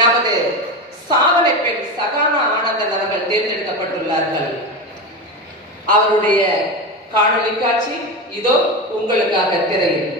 நமது சாதனை பெண் சகானா ஆனந்தன் அவர்கள் தேர்ந்தெடுக்கப்பட்டுள்ளார்கள். அவருடைய காணொலி காட்சி இதோ உங்களுக்காக திரையில்.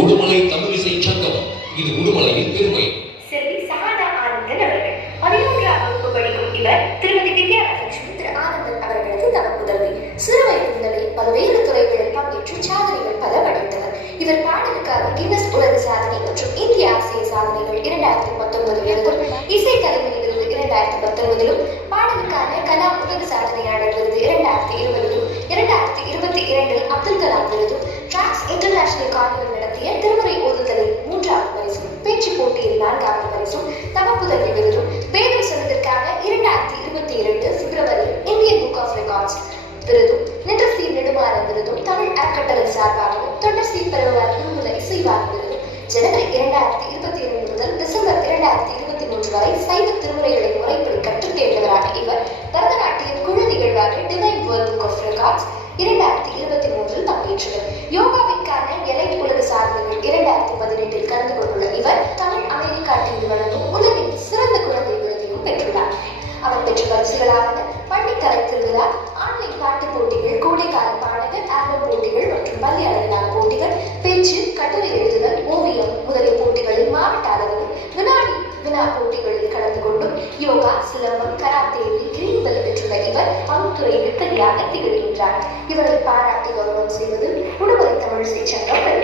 உடுமலை தமிழிசை சங்கம், இது உடுமலையின் பெருமை. செல்வி சகானா ஆனந்தன் அவர்கள் 11ஆம் வகுப்பு படிக்கும் இவர் திருமதி வித்யாலட்சுமி திரு ஆனந்தன் அவர்களுக்கு தம புதல்வி. சிறு வயது முதலே பல்வேறு துறைகளில் பங்கேற்று சாதனைகள் பல படைத்தவர். இவர் பாடலுக்காக கின்னஸ் உலக சாதனை மற்றும் இந்திய ஆசிய சாதனைகள் 2019 விருதும், இசை தலைமை விருது 2019, பாடலுக்கான கலாம் உலக சாதனையாளர் விருது 2020, 2022 அப்துல் கலாம் விருதும், டிராக்ஸ் இன்டர்நேஷனல் கார்னிவல் நடத்திய திருமுறை ஓதுதலில் 3வது பரிசும், பேச்சு போட்டியில் 4வது பரிசும், தம புதல்வி விருதும், வேதம் சொன்னதற்காக 2022 பிப்ரவரியில் இந்தியன் புக் ஆஃப் ரெக்கார்ட்ஸ் விருதும், நின்றசி நெடுமாறன் விருதும், தமிழ் அறக்கட்டளை சார்பாகவும் தொண்டர்சி பரவார் குருகுல இசைவார் விருதும், ஜனவரி 2022 முதல் டிசம்பர் 2023 வரை சைவ திருமுறைகளை முறைப்படி கற்றுத் தேர்ந்தவரான இவர் பரதநாட்டியம் குழு நிகழ்வாக divine world book of records 2023 பங்கேற்றவர். யோகாவிற்கான எலைட் உலக சாதனைகள் 2018 கலந்து கொண்டுள்ள இவர் தமிழ் அமெரிக்கா டிவி வழங்கும் உலகின் சிறந்த குழந்தை விருதையும் பெற்றுள்ளார். அவர் பெற்ற பரிசுகளான பள்ளி கலை திருவிழா, ஆன்லைன் பாட்டு போட்டிகள், கோடைக்கால பாடகர் ஆல்பம் போட்டிகள் மற்றும் பள்ளி அளவிலான போட்டிகள், பேச்சு, கட்டுரை எழுதுதல், ஓவியம் முதலிய போட்டிகளில் மாவட்ட அளவில் வினா போட்டிகளில் கலந்து கொண்டும் யோகா, சிலம்பம், கராத்தேவில் கிரீன் பெல்ட் பெற்றுள்ள இவர் பல்துறை வித்தகையாக திகழ்கின்றார். இவரை பாராட்டி கௌரவம் செய்வது உடுமலை தமிழிசை சங்கம்.